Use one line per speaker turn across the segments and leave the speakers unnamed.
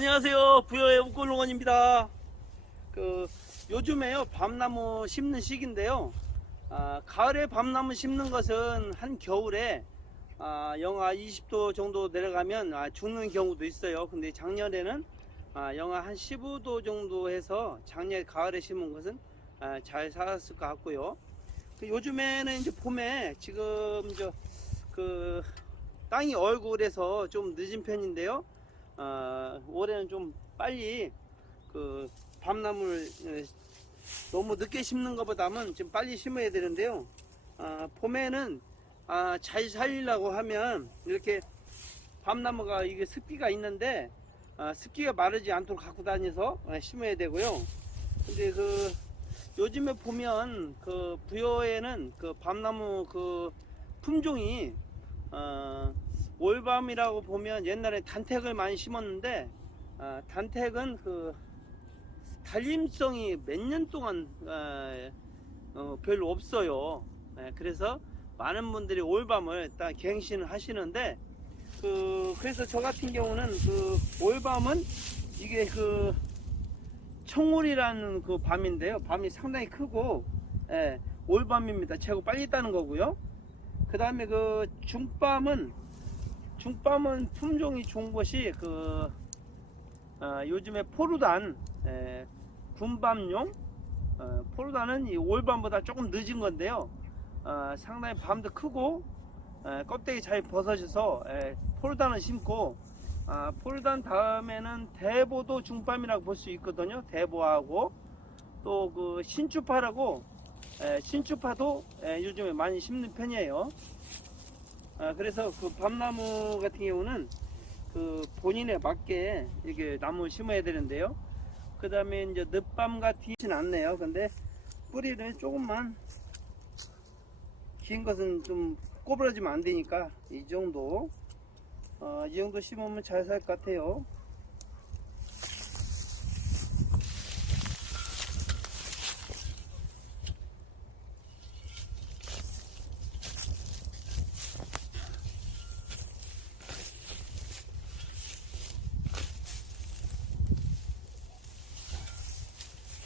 안녕하세요. 부여의 옥골농원입니다. 그 요즘에요 밤나무 심는 시기인데요. 아, 가을에 밤나무 심는 것은 한 겨울에 아, 영하 20도 정도 내려가면 아, 죽는 경우도 있어요. 근데 작년에는 아, 영하 한 15도 정도 해서 작년 가을에 심은 것은 아, 잘 살았을 것 같고요. 그 요즘에는 이제 봄에 지금 저그 땅이 얼굴에서 좀 늦은 편인데요. 어, 올해는 좀 빨리 그 밤나무를 에, 너무 늦게 심는 것보다는 좀 빨리 심어야 되는데요. 아, 봄에는 아, 잘 살리려고 하면 이렇게 밤나무가 이게 습기가 있는데 아, 습기가 마르지 않도록 갖고 다녀서 아, 심어야 되고요. 근데 그 요즘에 보면 그 부여에는 그 밤나무 그 품종이 어, 올밤이라고 보면 옛날에 단택을 많이 심었는데 아, 단택은 그 달림성이 몇 년 동안 아, 어, 별로 없어요. 예, 그래서 많은 분들이 올밤을 딱 갱신을 하시는데 그 그래서 저 같은 경우는 그 올밤은 이게 그 청울이라는 그 밤인데요. 밤이 상당히 크고 예, 올밤입니다. 최고 빨리 따는 거고요. 그 다음에 그 중밤은 중밤은 품종이 좋은 것이 그 어, 요즘에 포르단 에, 군밤용 어, 포르단은 이 올밤보다 조금 늦은 건데요. 어, 상당히 밤도 크고 에, 껍데기 잘 벗어져서 에, 포르단을 심고 아, 포르단 다음에는 대보도 중밤이라고 볼 수 있거든요. 대보하고 또 그 신주파라고 에, 신주파도 에, 요즘에 많이 심는 편이에요. 아, 그래서 그 밤나무 같은 경우는 그 본인에 맞게 이렇게 나무 심어야 되는데요. 그 다음에 이제 늦밤 같지는 않네요. 근데 뿌리를 조금만 긴 것은 좀 꼬부러지면 안 되니까 이 정도 어, 이 정도 심으면 잘 살 것 같아요.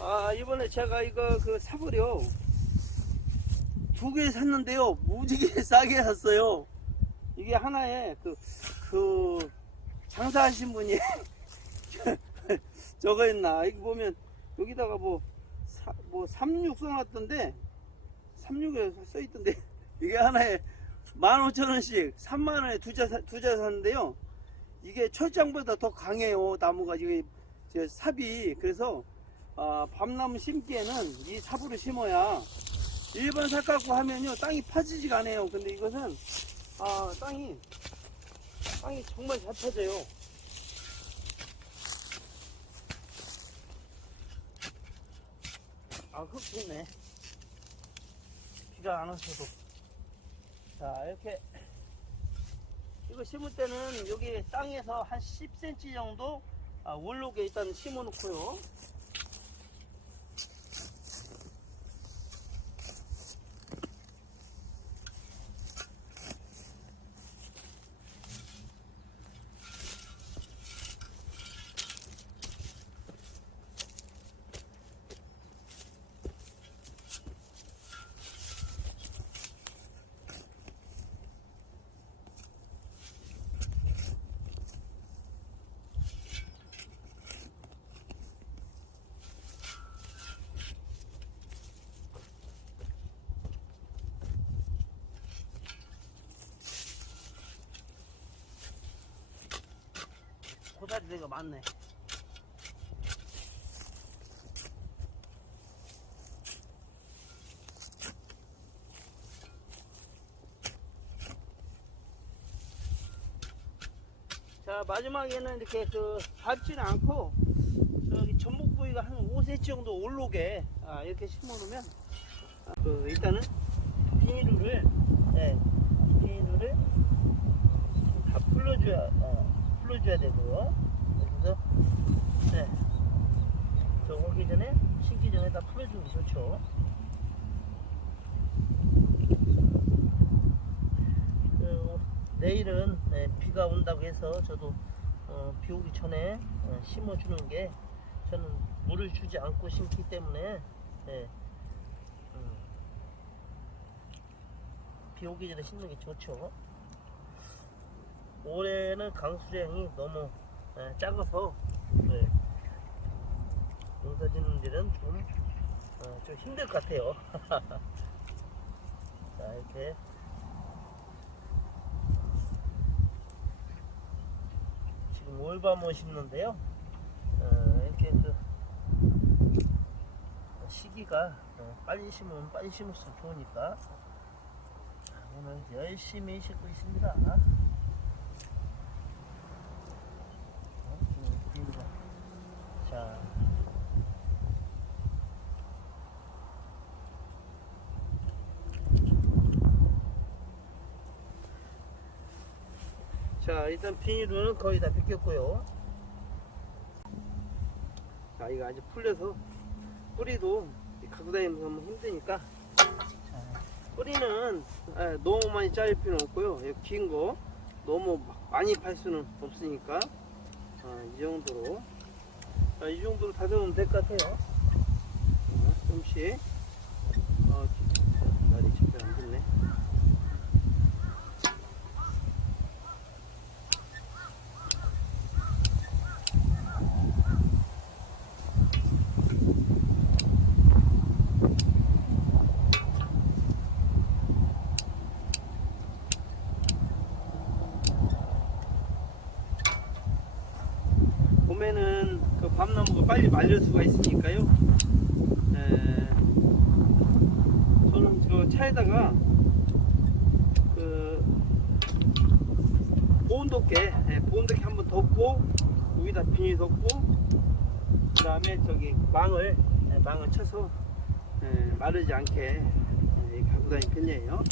아 이번에 제가 이거 그 사보려. 두 개 샀는데요. 무지개 싸게 샀어요. 이게 하나에 그, 그 장사하신 분이 저거 있나? 여기 보면 여기다가 뭐, 사, 뭐 36 써놨던데 36에 써있던데 이게 하나에 15,000원씩 3만원에 두자 두자 샀는데요. 이게 철장보다 더 강해요. 나무가 이게 제 삽이. 그래서 아, 밤나무 심기에는 이 삽으로 심어야 일반 삽 갖고 하면요 땅이 파지지가 않아요. 근데 이것은 아 땅이 땅이 정말 잘 파져요. 아흙 좋네. 비가 안 왔어도. 자 이렇게 이거 심을 때는 여기 땅에서 한 10cm 정도 아, 올록에 일단 심어 놓고요 고다리 되가 많네. 자 마지막에는 이렇게 그 밟지는 않고 저기 전복 부위가 한 5cm 정도 올록에 아, 이렇게 심어놓으면 아, 그 일단은 비닐을 네, 비닐을 다 풀어줘야 어, 풀어줘야 되고요. 그래서 네, 저 오기 전에 심기 전에 다 풀어주는 게 좋죠. 그 내일은 네, 비가 온다고 해서 저도 어,
어, 비 오기 전에 어, 심어주는 게 저는 물을 주지 않고 심기 때문에 네. 음. 비 오기 전에 심는 게 좋죠. 올해는 강수량이 너무 예, 작아서 네. 농사 짓는 데는 좀, 어, 좀 힘들 것 같아요. 자, 이렇게. 지금 올바모 심는데요. 어, 이렇게 그 시기가 어, 빨리 심으면 빨리 심을수록 좋으니까 자, 오늘 열심히 심고 있습니다. 어, 지금 비가. 자. 자 일단 비닐은 거의 다 벗겼고요. 자 이거 아직 풀려서 뿌리도 갖고 다니면서 너무 힘드니까. 자, 뿌리는 예, 너무 많이 자를 필요는 없고요. 긴 거 너무 막 많이 팔 수는 없으니까. 자, 이 정도로. 자, 이 정도로 다듬으면 될 것 같아요. 자, 좀씩 어, 날이 제대로 안 됐네 봄에는 그 밤나무가 빨리 말릴 수가 있으니까요. 에, 저는 저 차에다가 그 보온도깨, 예, 보온도깨 한번 덮고 여기다 비닐 덮고 그 다음에 저기 망을 예, 망을 쳐서 예, 마르지 않게 예, 갖고 다니는 편이에요.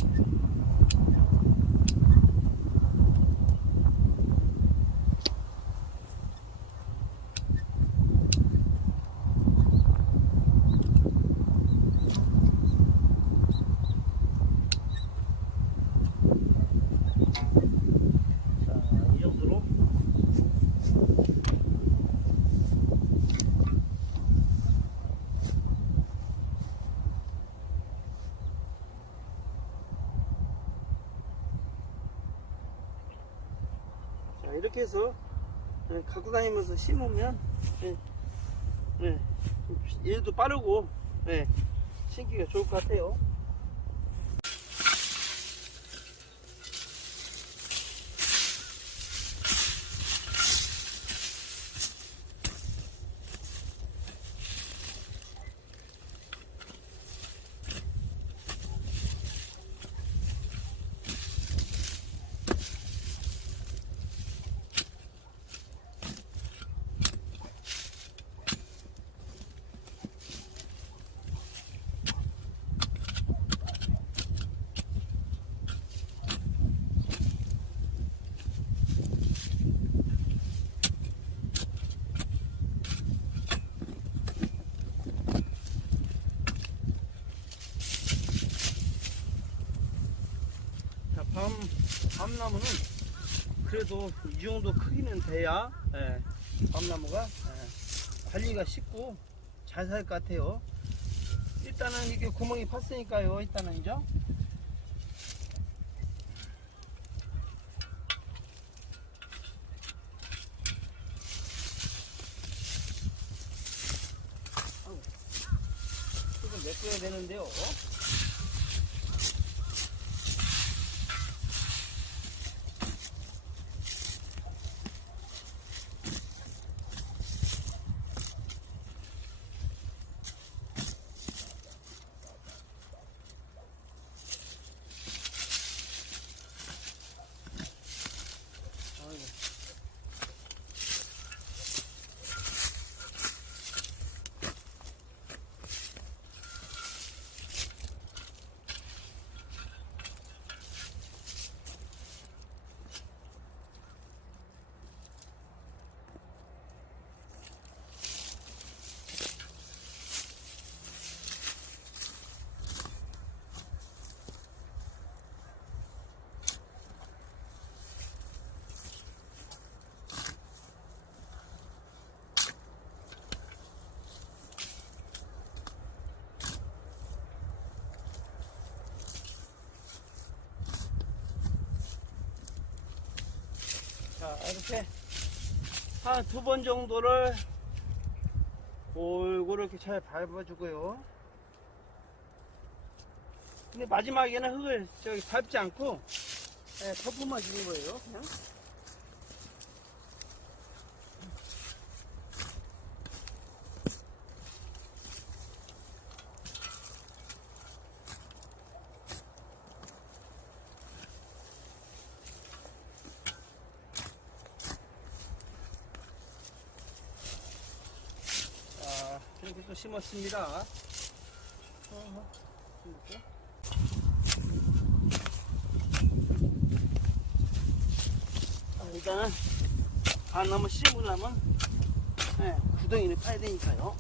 자, 이 정도로 자, 이렇게 해서 예, 갖고 다니면서 심으면 예, 예, 좀 일도 빠르고 예, 심기가 좋을 것 같아요. 자, 밤, 밤나무는 그래도 이 정도 크기는 돼야 예, 밤나무가 예, 관리가 쉽고 잘 살 것 같아요. 일단은 이게 구멍이 팠으니까요. 일단은 이죠. 조금 메꿔야 되는데요. 아이고.
이렇게 한 두 번 정도를 골고루 이렇게 잘 밟아주고요. 근데 마지막에는 흙을 저기 밟지 않고 예, 덮어만 주는 거예요. 그냥. 자, 이렇게 또 심었습니다. 아, 일단은 반나무 심으려면 네, 구덩이를 파야 되니까요.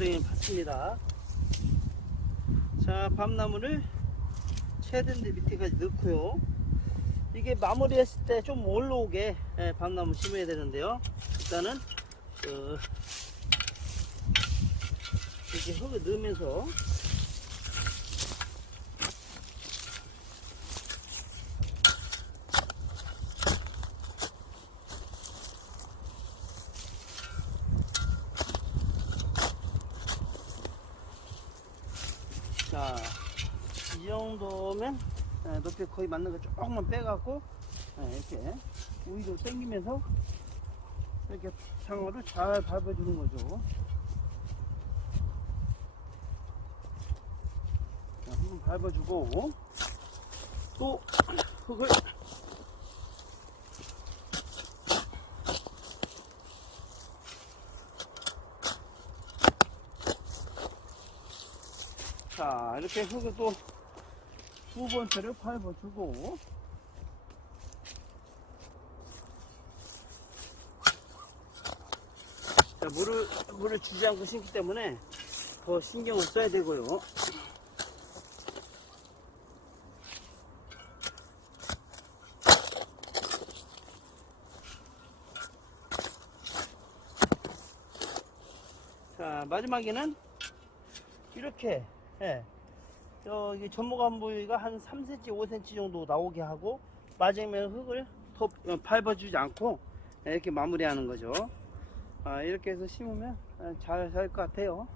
자, 구덩이 팠습니다. 자, 밤나무를 최대인데 밑에까지 넣고요. 이게 마무리했을 때 좀 올라오게 예, 밤나무 심어야 되는데요. 일단은 그 이렇게 흙을 넣으면서 자, 이 정도면 예, 높이 거의 맞는 거 조금만 빼갖고 예, 이렇게 위로 당기면서 이렇게 상어를 잘 밟아주는 거죠. 자, 한번 밟아주고 또 흙을 자 이렇게 또두 번째를 밟아주고 자, 물을 물을 주지 않고 심기 때문에 더 신경을 써야 되고요. 자 마지막에는 이렇게 예, 저기 전모관 부위가 한 3cm, 5cm 정도 나오게 하고 마지막에 흙을 더 어, 밟아주지 않고 이렇게 마무리하는 거죠. 아, 이렇게 해서 심으면 잘 살 것 같아요.